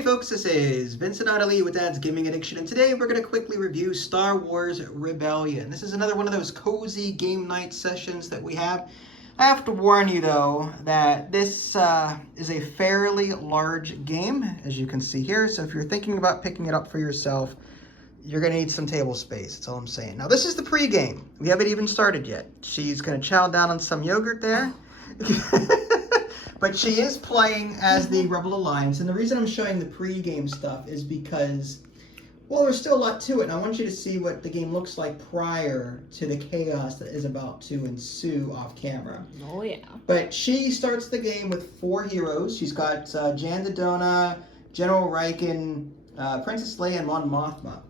Hey folks, this is Vincent Ottilie with Dad's Gaming Addiction, and today we're going to quickly review Star Wars Rebellion. This is another one of those cozy game night sessions that we have. I have to warn you though that this is a fairly large game, as you can see here, so if you're thinking about picking it up for yourself, you're going to need some table space, that's all I'm saying. Now this is the pre-game. We haven't even started yet. She's going to chow down on some yogurt there. But she is playing as the Rebel Alliance, and the reason I'm showing the pre-game stuff is because, well, there's still a lot to it, and I want you to see what the game looks like prior to the chaos that is about to ensue off camera. Oh, yeah. But she starts the game with 4 heroes. She's got Jan Dodonna, General Riken, Princess Leia, and Mon Mothma.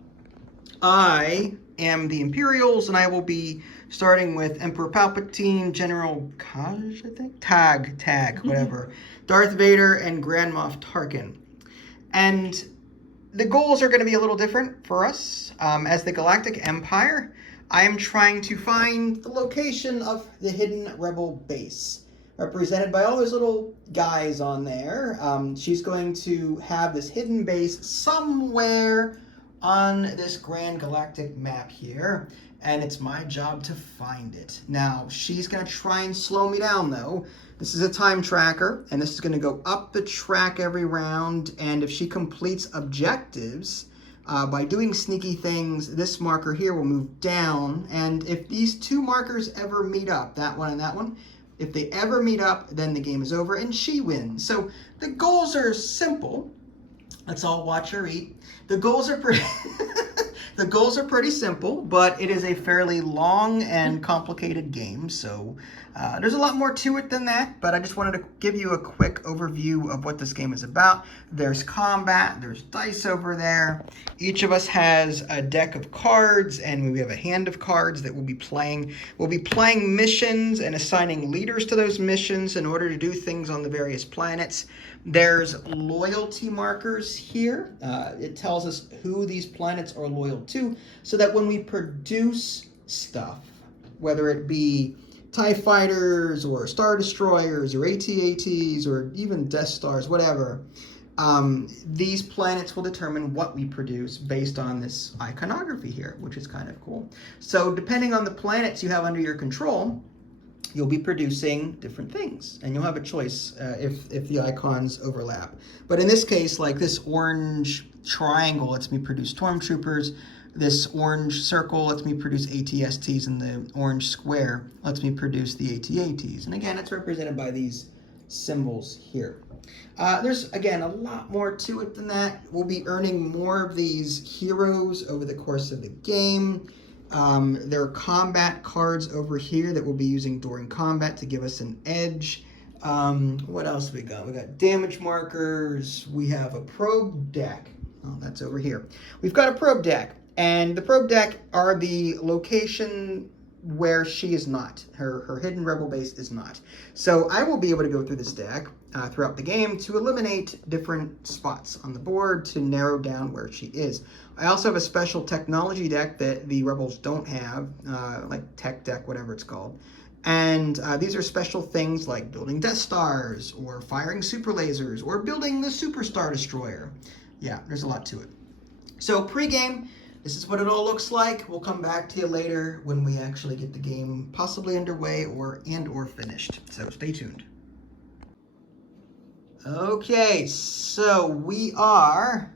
I am the Imperials, and I will be starting with Emperor Palpatine, General Kaj, I think? Tag, whatever. Darth Vader, and Grand Moff Tarkin. And the goals are going to be a little different for us. As the Galactic Empire, I am trying to find the location of the hidden Rebel base, represented by all those little guys on there. She's going to have this hidden base somewhere on this grand galactic map here, and it's my job to find it. Now, she's going to try and slow me down, though. This is a time tracker, and this is going to go up the track every round, and if she completes objectives by doing sneaky things, this marker here will move down, and if these 2 markers ever meet up, that one and that one, if they ever meet up, then the game is over, and she wins. So the goals are simple. Let's all watch her eat. The goals are pretty the goals are pretty simple, but it is a fairly long and complicated game, so there's a lot more to it than that, but I just wanted to give you a quick overview of what this game is about. There's combat, there's dice over there. Each of us has a deck of cards, and we have a hand of cards that we'll be playing. We'll be playing missions and assigning leaders to those missions in order to do things on the various planets. There's loyalty markers here. It tells us who these planets are loyal to, so that when we produce stuff, whether it be TIE fighters or Star Destroyers or AT-ATs or even Death Stars, whatever, these planets will determine what we produce based on this iconography here, which is kind of cool. So depending on the planets you have under your control, you'll be producing different things, and you'll have a choice if the icons overlap. But in this case, like this orange triangle lets me produce stormtroopers, this orange circle lets me produce AT-STs, and the orange square lets me produce the AT-ATs. And again, it's represented by these symbols here. There's, again, a lot more to it than that. We'll be earning more of these heroes over the course of the game. There are combat cards over here that we'll be using during combat to give us an edge. What else we got? We got damage markers. We have a probe deck. Oh, that's over here. We've got a probe deck, and the probe deck are the location where she is not. Her hidden rebel base is not. So I will be able to go through this deck throughout the game to eliminate different spots on the board to narrow down where she is. I also have a special technology deck that the rebels don't have, like tech deck, whatever it's called. And these are special things like building Death Stars, or firing super lasers, or building the Super Star Destroyer. Yeah, there's a lot to it. So pre-game, this is what it all looks like. We'll come back to you later when we actually get the game possibly underway or finished. So stay tuned. Okay, so we are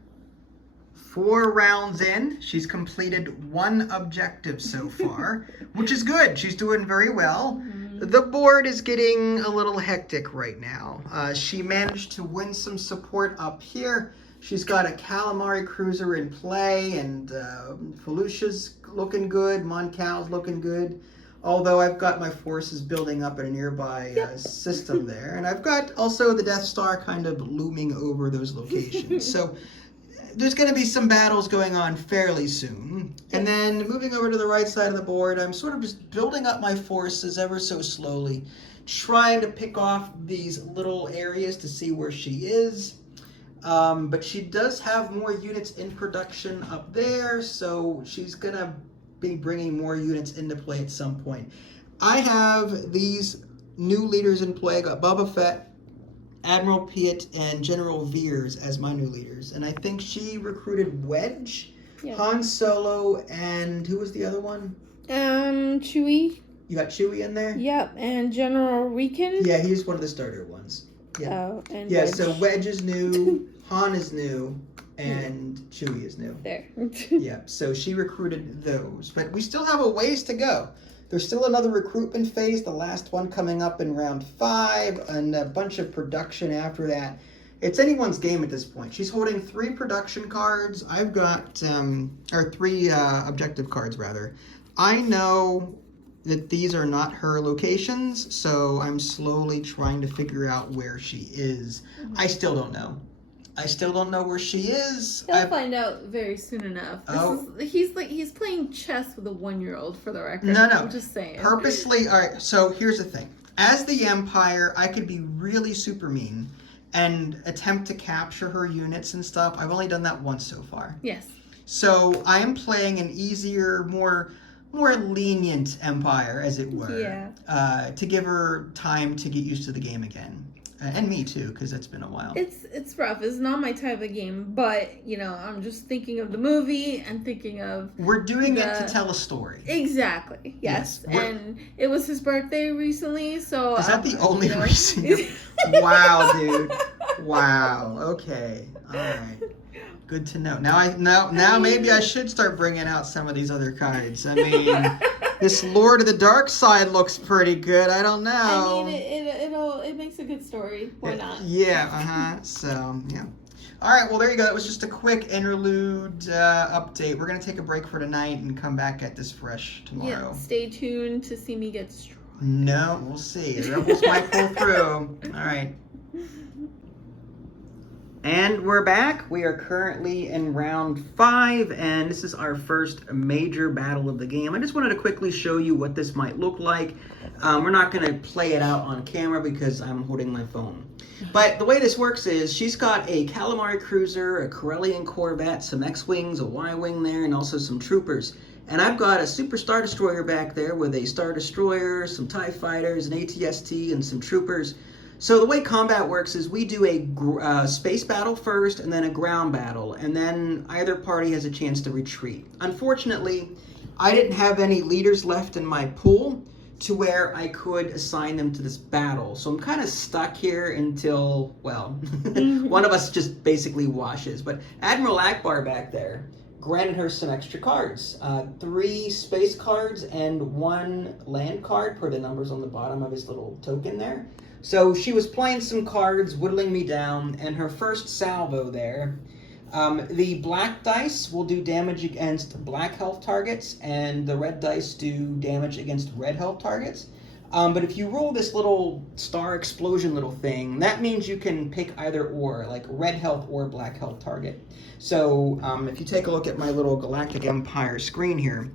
4 rounds in. She's completed 1 objective so far, which is good. She's doing very well. The board is getting a little hectic right now. She managed to win some support up here. She's got a calamari cruiser in play, and Felucia's looking good. Mon Cal's looking good. Although I've got my forces building up in a nearby system there. And I've got also the Death Star kind of looming over those locations. So there's going to be some battles going on fairly soon. And then moving over to the right side of the board, I'm sort of just building up my forces ever so slowly, trying to pick off these little areas to see where she is. But she does have more units in production up there, so she's going to be bringing more units into play at some point. I have these new leaders in play. I got Boba Fett, Admiral Piet and General Veers as my new leaders. And I think she recruited Wedge, Han Solo, and who was the other one? Chewie. You got Chewie in there? Yep, and General Riken. Yeah, he's one of the starter ones. Yeah. Oh, and yeah, Wedge. So Wedge is new, Han is new, and Chewie is new. There. Yeah, so she recruited those. But we still have a ways to go. There's still another recruitment phase, the last one coming up in round 5, and a bunch of production after that. It's anyone's game at this point. She's holding 3 production cards. I've got, or 3 objective cards, rather. I know that these are not her locations, so I'm slowly trying to figure out where she is. I still don't know. I still don't know where she is. He'll find out very soon enough. He's playing chess with a 1-year-old, for the record. No. I'm just saying. Purposely, all right, so here's the thing. As the Empire, I could be really super mean and attempt to capture her units and stuff. I've only done that once so far. Yes. So I am playing an easier, more lenient Empire, as it were. Yeah. To give her time to get used to the game again. And me too, because it's been a while. It's rough. It's not my type of game, but I'm just thinking of the movie and thinking of. We're doing it to tell a story. Exactly. Yes. And it was his birthday recently, so. Is that the only reason? Wow, dude. Wow. Okay. All right. Good to know. Now maybe I should start bringing out some of these other cards. I mean, this Lord of the Dark Side looks pretty good. I don't know. I mean, it makes a good story. Why not? Yeah. So yeah. All right. Well, there you go. That was just a quick interlude update. We're gonna take a break for tonight and come back at this fresh tomorrow. Yeah. Stay tuned to see me get destroyed. No, we'll see. The Rebels might pull through. All right. And we're back. We are currently in round 5, and this is our first major battle of the game. I just wanted to quickly show you what this might look like. We're not going to play it out on camera because I'm holding my phone. But the way this works is she's got a Calamari cruiser, a Corellian Corvette, some X-Wings, a Y-Wing there, and also some troopers. And I've got a Super Star Destroyer back there with a Star Destroyer, some TIE Fighters, an AT-ST, and some troopers. So the way combat works is we do a space battle first and then a ground battle, and then either party has a chance to retreat. Unfortunately, I didn't have any leaders left in my pool to where I could assign them to this battle. So I'm kind of stuck here until, well, one of us just basically washes. But Admiral Akbar back there granted her some extra cards. 3 space cards and 1 land card per the numbers on the bottom of his little token there. So she was playing some cards, whittling me down, and her first salvo there. The black dice will do damage against black health targets, and the red dice do damage against red health targets. But if you roll this little star explosion little thing, that means you can pick either or, like red health or black health target. So if you take a look at my little Galactic Empire screen here,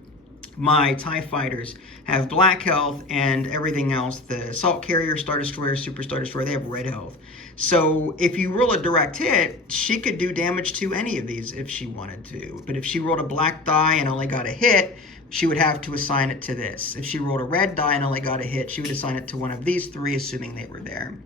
my TIE Fighters have black health, and everything else, the Assault Carrier, Star Destroyer, Super Star Destroyer, they have red health. So if you roll a direct hit, she could do damage to any of these if she wanted to. But if she rolled a black die and only got a hit, she would have to assign it to this. If she rolled a red die and only got a hit, she would assign it to one of these 3, assuming they were there.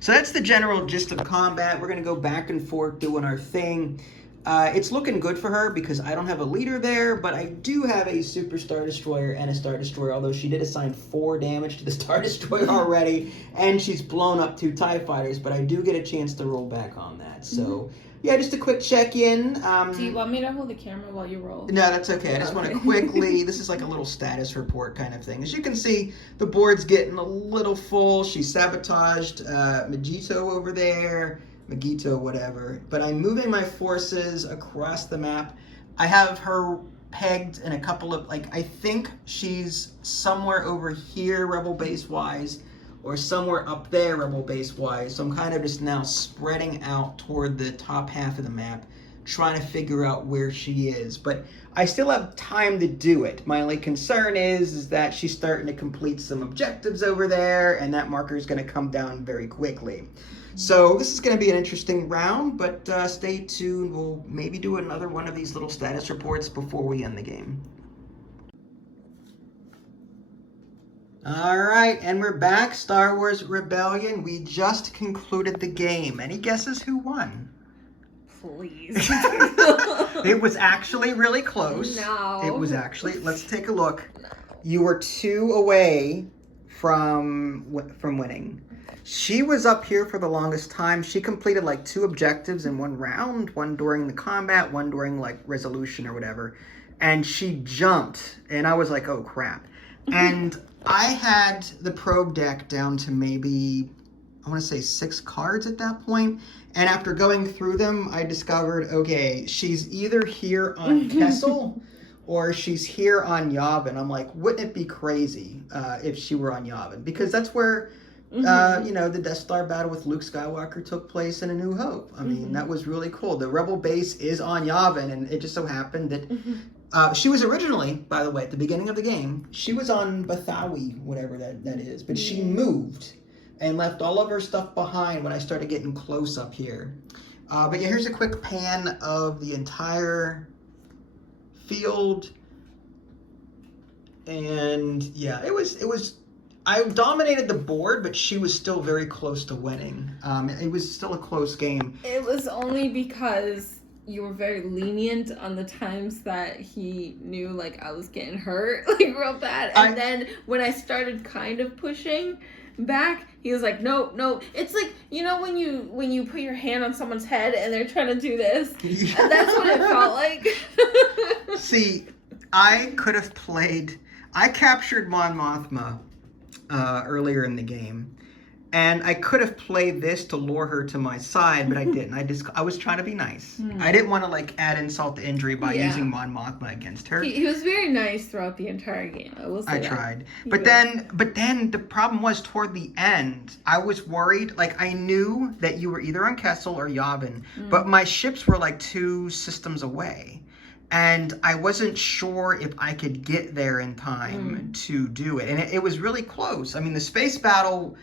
So that's the general gist of combat. We're going to go back and forth doing our thing. It's looking good for her because I don't have a leader there, but I do have a Super Star Destroyer and a Star Destroyer, although she did assign 4 damage to the Star Destroyer already, and she's blown up 2 TIE Fighters, but I do get a chance to roll back on that. So, yeah, just a quick check-in. Do you want me to hold the camera while you roll? No, that's okay. I just want to quickly, this is like a little status report kind of thing. As you can see, the board's getting a little full. She sabotaged Magito over there. Magito, whatever. But I'm moving my forces across the map. I have her pegged in a couple of, like, I think she's somewhere over here, rebel base-wise, or somewhere up there, rebel base-wise. So I'm kind of just now spreading out toward the top half of the map, trying to figure out where she is. But I still have time to do it. My only concern is that she's starting to complete some objectives over there, and that marker is going to come down very quickly. So this is going to be an interesting round, but stay tuned. We'll maybe do another one of these little status reports before we end the game. All right, and we're back. Star Wars Rebellion. We just concluded the game. Any guesses who won? Please. It was actually really close. No. It was actually. Let's take a look. No. You were 2 away from winning. She was up here for the longest time. She completed like 2 objectives in 1 round, one during the combat, one during like resolution or whatever. And she jumped, and I was like, oh crap. And I had the probe deck down to maybe, I want to say 6 cards at that point. And after going through them, I discovered, okay, she's either here on Kessel or she's here on Yavin. I'm like, wouldn't it be crazy if she were on Yavin? Because that's where, the Death Star battle with Luke Skywalker took place in A New Hope. I mean, that was really cool. The Rebel base is on Yavin, and it just so happened that she was originally, by the way, at the beginning of the game, she was on Bathawi, whatever that is. But she moved and left all of her stuff behind when I started getting close up here. But yeah, here's a quick pan of the entire field. And yeah, it was I dominated the board, but she was still very close to winning. It was still a close game. It was only because you were very lenient on the times that he knew like I was getting hurt like real bad, and then when I started kind of pushing back, he was like, no. It's like, when you put your hand on someone's head and they're trying to do this. And that's what it felt like. See, I captured Mon Mothma earlier in the game, and I could have played this to lure her to my side, but I didn't. I was trying to be nice. I didn't want to like add insult to injury by using Mon Mothma against her. He was very nice throughout the entire game. I tried, but then the problem was toward the end. I was worried. Like I knew that you were either on Kessel or Yavin, but my ships were like 2 systems away. And I wasn't sure if I could get there in time to do it. And it was really close. I mean, the space battle,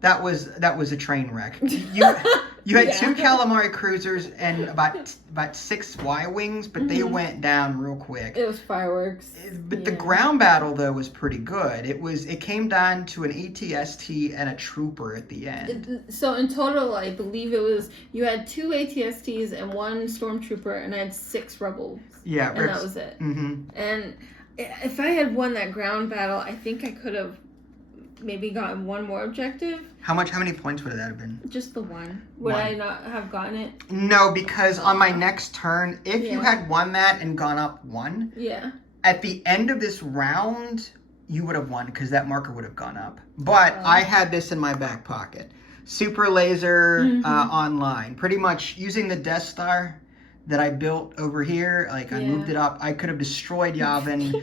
that was a train wreck. You had 2 calamari cruisers and about 6 Y-wings, but they went down real quick. It was fireworks. But the ground battle though was pretty good. It came down to an ATST and a trooper at the end. So in total, I believe you had 2 ATSTs and 1 stormtrooper, and I had 6 rebels. Yeah, and that was it. And if I had won that ground battle, I think I could have maybe gotten 1 more objective. How many points would that have been? Just the 1. Would I not have gotten it? No, because on my next turn, if you had won that and gone up 1, at the end of this round, you would have won because that marker would have gone up. But I had this in my back pocket. Super laser online. Pretty much using the Death Star that I built over here, like I moved it up. I could have destroyed Yavin.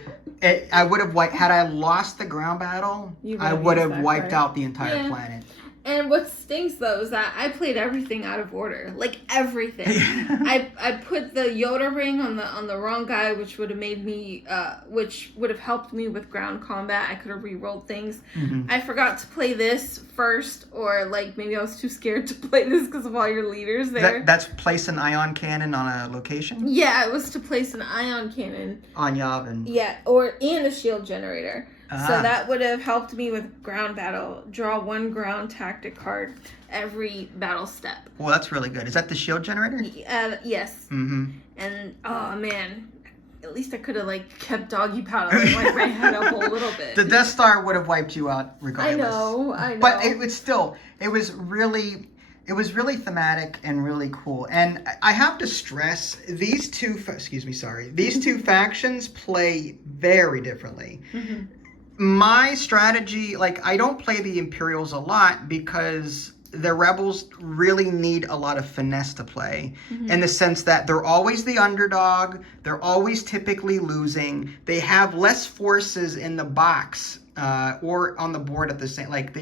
I would have had I lost the ground battle, I would have wiped out the entire planet. And what stinks though is that I played everything out of order, like everything. I put the Yoda ring on the wrong guy, which would have made me, which would have helped me with ground combat. I could have re-rolled things. I forgot to play this first, or like maybe I was too scared to play this because of all your leaders there. That's place an ion cannon on a location? Yeah, it was to place an ion cannon on Yavin. Yeah, and a shield generator. So that would have helped me with ground battle. Draw 1 ground tactic card every battle step. Well, that's really good. Is that the shield generator? Yes. And oh man, at least I could have like kept doggy paddle and like my head up a little bit. The Death Star would have wiped you out regardless. I know. But it was really thematic and really cool. And I have to stress, these two factions play very differently. My strategy, like I don't play the Imperials a lot because the Rebels really need a lot of finesse to play, in the sense that they're always the underdog, they're always typically losing, they have less forces in the box or on the board at the same, like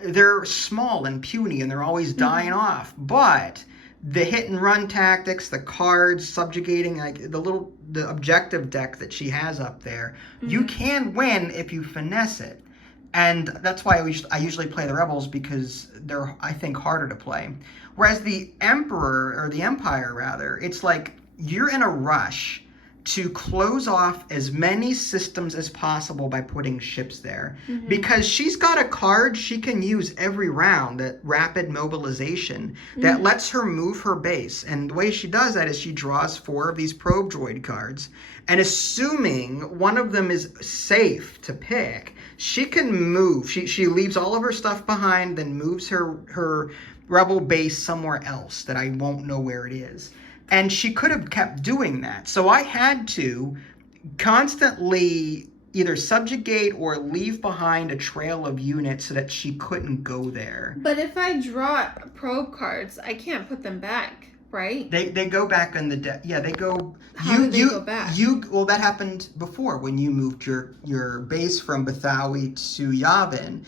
they're small and puny and they're always dying off. But the hit and run tactics, the cards, subjugating, like the objective deck that she has up there, you can win if you finesse it. And that's why I usually play the Rebels, because they're, I think, harder to play. Whereas the Empire rather, it's like you're in a rush. to close off as many systems as possible by putting ships there. Because she's got a card she can use every round, that rapid mobilization, that lets her move her base. And the way she does that is she draws 4 of these probe droid cards. And assuming one of them is safe to pick, she can move. She leaves all of her stuff behind, then moves her rebel base somewhere else that I won't know where it is. And she could have kept doing that. So I had to constantly either subjugate or leave behind a trail of units so that she couldn't go there. But if I draw probe cards, I can't put them back, right? They go back in the deck. Yeah, they go. How do they go back? Well, that happened before when you moved your base from Bathawi to Yavin.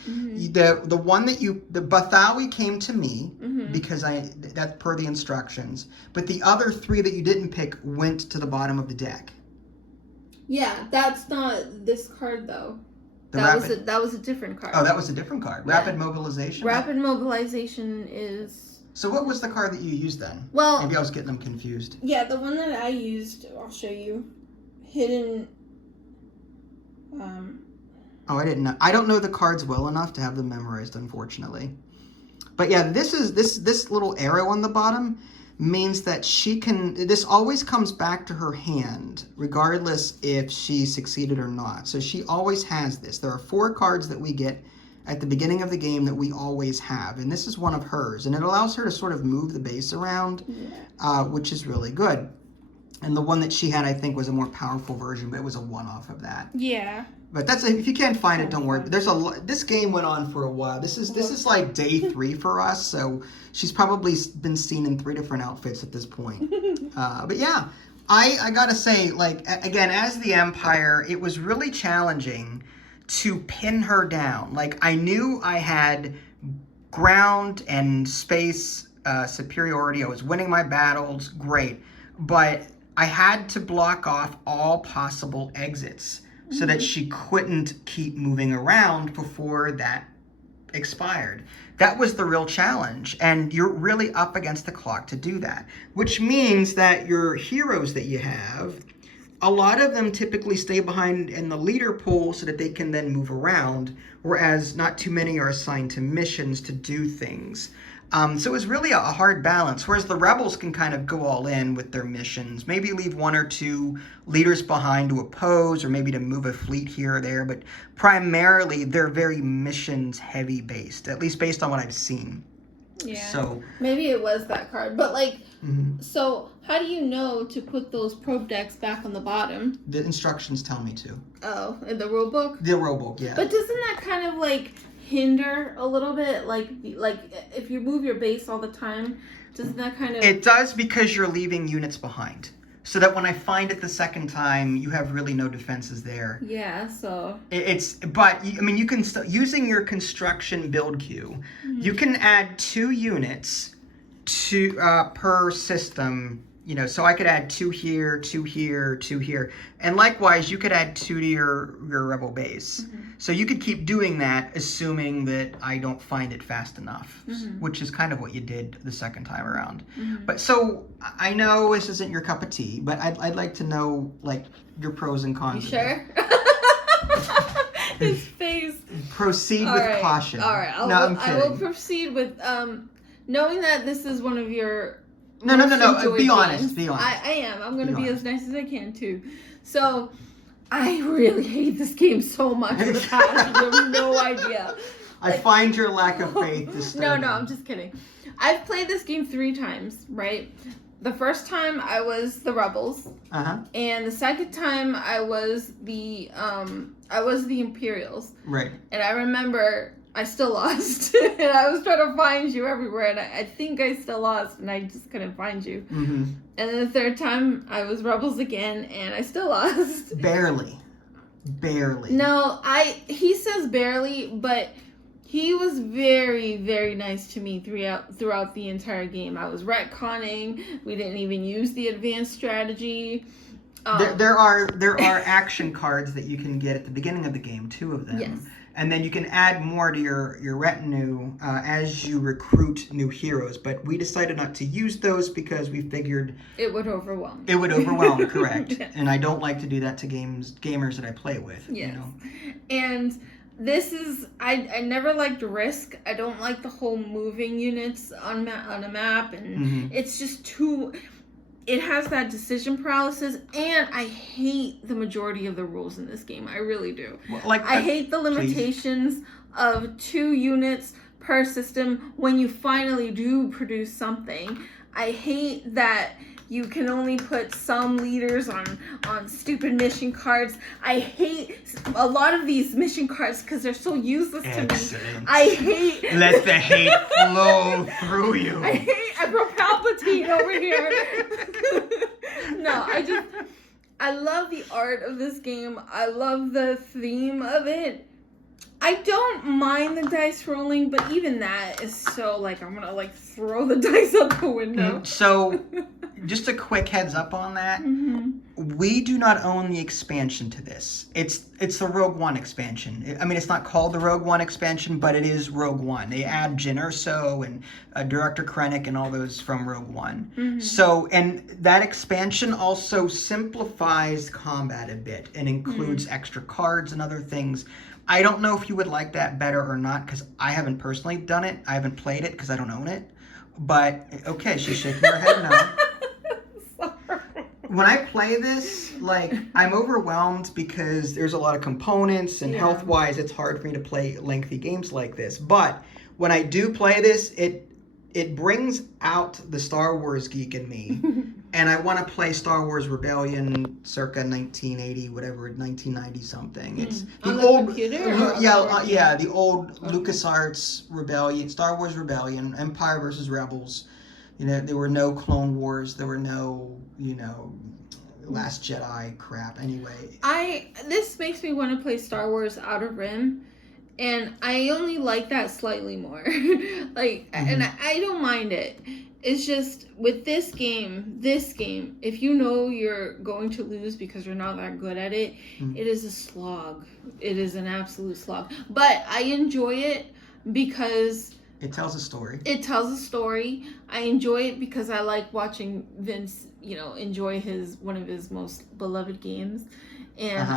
The one that the Bathawi came to me because that's per the instructions. But the other 3 that you didn't pick went to the bottom of the deck. Yeah, that's not this card though. That was a different card. Oh, that was a different card. Yeah. Rapid mobilization. Rapid mobilization is. So what was the card that you used then? Well, maybe I was getting them confused. Yeah, the one that I used, I'll show you. Hidden. Oh, I didn't know. I don't know the cards well enough to have them memorized, unfortunately. But yeah, this little arrow on the bottom means that she can. This always comes back to her hand, regardless if she succeeded or not. So she always has this. There are 4 cards that we get at the beginning of the game that we always have, and this is one of hers, and it allows her to sort of move the base around, which is really good. And the one that she had, I think, was a more powerful version, but it was a one-off of that. Yeah. But that's if you can't find it, don't worry. There's this game went on for a while. This is like day 3 for us, so she's probably been seen in 3 different outfits at this point. But yeah, I gotta say, like, again, as the Empire, it was really challenging to pin her down. Like, I knew I had ground and space superiority. I was winning my battles, great. But I had to block off all possible exits so that she couldn't keep moving around before that expired. That was the real challenge, and you're really up against the clock to do that, which means that your heroes that you have, a lot of them typically stay behind in the leader pool so that they can then move around, whereas not too many are assigned to missions to do things. So it was really a hard balance, whereas the rebels can kind of go all in with their missions, maybe leave 1 or 2 leaders behind to oppose, or maybe to move a fleet here or there, but primarily they're very missions heavy based, at least based on what I've seen. Yeah. So maybe it was that card, but like, so how do you know to put those probe decks back on the bottom? The instructions tell me to. Oh, in the rule book? The rule book, yeah. But doesn't that kind of like hinder a little bit, like if you move your base all the time, doesn't that kind of... It does, because you're leaving units behind, so that when I find it the second time, you have really no defenses there. Yeah, so but I mean, you can still, using your construction build queue, you can add 2 units to per system. You know, so I could add 2 here, 2 here, 2 here. And likewise, you could add 2 to your rebel base. So you could keep doing that, assuming that I don't find it fast enough, which is kind of what you did the second time around. But so I know this isn't your cup of tea, but I'd like to know, like, your pros and cons. You sure? His face. Proceed with caution. All right. I will proceed with knowing that this is one of your... No. Be honest. Be honest. I am. I'm going to be as nice as I can, too. So, I really hate this game so much with a passion. You have no idea. I find your lack of faith disturbing. No, I'm just kidding. I've played this game 3 times, right? The first time I was the Rebels. And the second time I was the Imperials. Right. And I remember... I still lost, and I was trying to find you everywhere, and I think I still lost, and I just couldn't find you. And then the third time, I was Rebels again, and I still lost. Barely. No, he says barely, but he was very, very nice to me throughout the entire game. I was retconning. We didn't even use the advanced strategy. There are action cards that you can get at the beginning of the game, 2 of them. Yes. and then you can add more to your retinue as you recruit new heroes. But we decided not to use those because we figured it would overwhelm. It would overwhelm, correct. And I don't like to do that to gamers that I play with. Yes. You know? And this is, I never liked Risk. I don't like the whole moving units on a map, and it's just too, it has that decision paralysis, and I hate the majority of the rules in this game. I really do. Well, like, I hate the limitations of 2 units per system when you finally do produce something. I hate that you can only put some leaders on stupid mission cards. I hate a lot of these mission cards because they're so useless to me. I hate... Let the hate flow through you. I hate Emperor Palpatine over here. No, I love the art of this game. I love the theme of it. I don't mind the dice rolling, but even that is so, like, I'm gonna, like, throw the dice out the window. So, just a quick heads up on that. We do not own the expansion to this. It's the Rogue One expansion. I mean, it's not called the Rogue One expansion, but it is Rogue One. They add Jyn Erso and Director Krennic and all those from Rogue One. So, and that expansion also simplifies combat a bit and includes extra cards and other things. I don't know if you would like that better or not, because I haven't personally done it. I haven't played it because I don't own it. But, okay, she's shaking her head no. When I play this, like, I'm overwhelmed because there's a lot of components, and health-wise, it's hard for me to play lengthy games like this. But when I do play this, it brings out the Star Wars geek in me. And I want to play Star Wars Rebellion circa 1980, whatever, 1990 something. It's on the the old, computer the old LucasArts Rebellion, Star Wars Rebellion, Empire versus Rebels. You know, there were no Clone Wars, there were no, you know, Last Jedi crap. Anyway, this makes me want to play Star Wars Outer Rim. And I only like that slightly more. Like, and I don't mind it. It's just, with this game, if you know you're going to lose because you're not that good at it, it is a slog. It is an absolute slog. But I enjoy it because... it tells a story. It tells a story. I enjoy it because I like watching Vince, you know, enjoy one of his most beloved games. And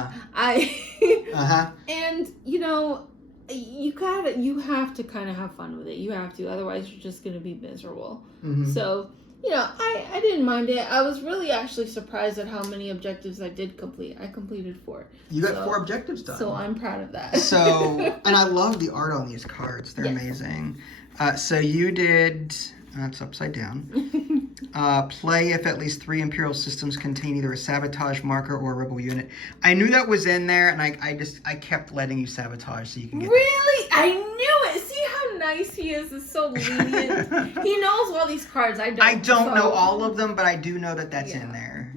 and, you know... you have to kind of have fun with it. You have to, otherwise you're just going to be miserable. So, you know, I didn't mind it. I was really actually surprised at how many objectives I did complete. I completed 4. You got 4 objectives done. So I'm proud of that. So, and I love the art on these cards. They're amazing. So you did, that's upside down. Play if at least 3 Imperial systems contain either a sabotage marker or a rebel unit. I knew that was in there, and I kept letting you sabotage so you can get Really? I knew it. See how nice he is? It's so lenient. He knows all these cards. I don't know all of them, but I do know that that's in there.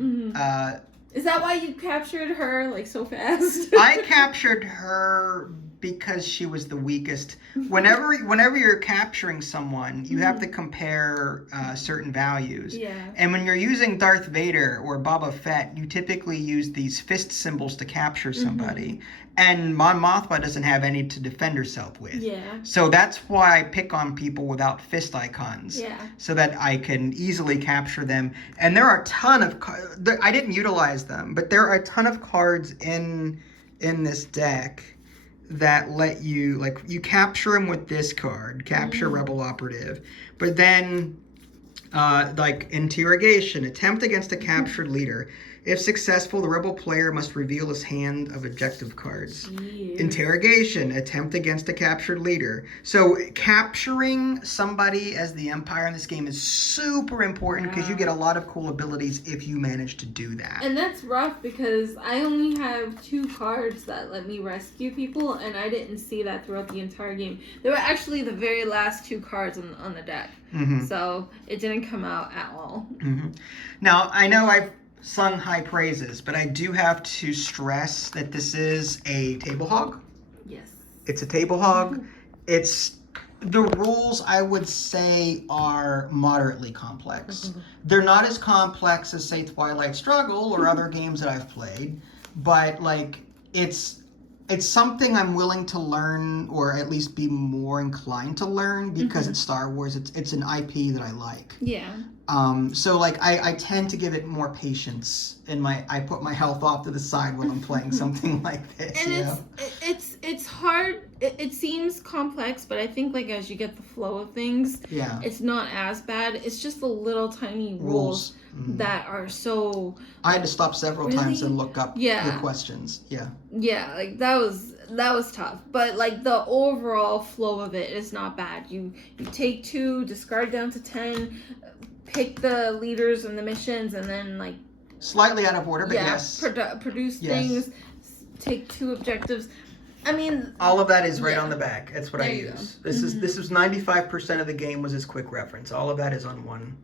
Is that why you captured her, like, so fast? I captured her because she was the weakest. Whenever you're capturing someone, you have to compare certain values. And when you're using Darth Vader or Boba Fett, you typically use these fist symbols to capture somebody. And Mon Mothma doesn't have any to defend herself with. So that's why I pick on people without fist icons. So that I can easily capture them. And there are a ton of I didn't utilize them, but there are a ton of cards in this deck that let you, like, you capture him with this card, capture Rebel Operative, but then like interrogation, attempt against a captured leader. If successful, the rebel player must reveal his hand of objective cards. Interrogation, attempt against a captured leader. So capturing somebody as the Empire in this game is super important because you get a lot of cool abilities if you manage to do that. And that's rough because I only have 2 cards that let me rescue people, and I didn't see that throughout the entire game. They were actually the very last 2 cards on the deck. So it didn't come out at all. Now, I know I've sung high praises, but I do have to stress that this is a table hog. Yes. It's a table hog. The rules, I would say, are moderately complex. They're not as complex as, say, Twilight Struggle or other games that I've played, but, like, it's it's something I'm willing to learn, or at least be more inclined to learn, because it's Star Wars. It's an IP that I like. Yeah. So like I tend to give it more patience, and I put my health off to the side when I'm playing something like this. And it's hard. It seems complex, but I think like as you get the flow of things, it's not as bad. It's just the little tiny rules that are so. I had to stop several times and look up the questions. Yeah, like that was tough, but like the overall flow of it is not bad. You take 2, discard down to 10, pick the leaders and the missions, and then like slightly out of order, but yes, produce things, take 2 objectives. I mean, all of that is right on the back. That's what I use. This is 95% of the game was this quick reference. All of that is on one,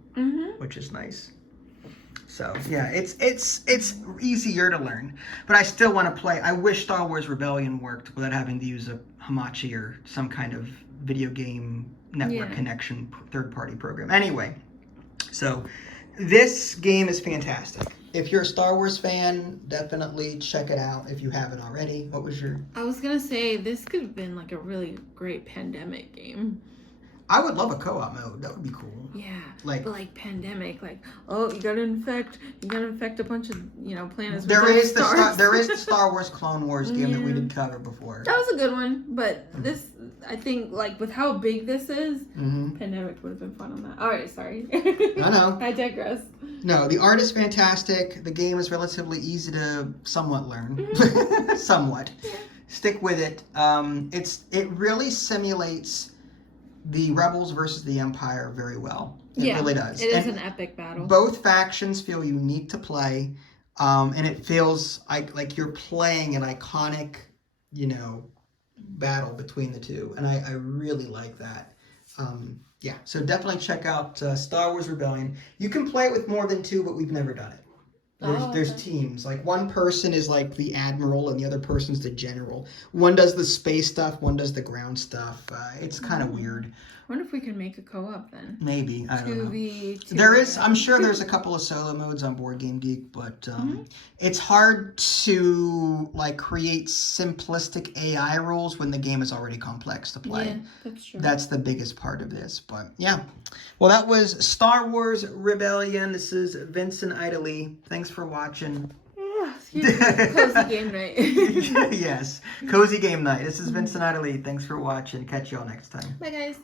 which is nice. So yeah, it's easier to learn, but I still want to play. I wish Star Wars Rebellion worked without having to use a Hamachi or some kind of video game network connection third-party program. Anyway, so this game is fantastic. If you're a Star Wars fan, definitely check it out if you haven't already. What was your... I was going to say, this could have been like a really great pandemic game. I would love a co-op mode. That would be cool. Yeah, but like pandemic, like you gotta infect a bunch of planets. There is the Star Wars Clone Wars game that we did cover before. That was a good one, but this, I think, like with how big this is, pandemic would have been fun on that. All right, sorry. I know. I digress. No, the art is fantastic. The game is relatively easy to somewhat learn. Somewhat. Yeah. Stick with it. It really simulates the Rebels versus the Empire very well. It really does. It is an epic battle. Both factions feel unique to play, and it feels like you're playing an iconic, battle between the two, and I really like that. So definitely check out Star Wars Rebellion. You can play it with more than 2, but we've never done it. There's teams. Like one person is like the admiral and the other person's the general. One does the space stuff, one does the ground stuff. It's kind of weird. I wonder if we can make a co-op then. Maybe. I don't know. I'm sure there's a couple of solo modes on Board Game Geek, but it's hard to create simplistic AI rules when the game is already complex to play. Yeah, that's true. That's the biggest part of this. But yeah. Well, that was Star Wars Rebellion. This is Vincent Idley. Thanks for watching. Cozy game night. Yes, cozy game night. This is Vincent Idley. Thanks for watching. Catch you all next time. Bye, guys.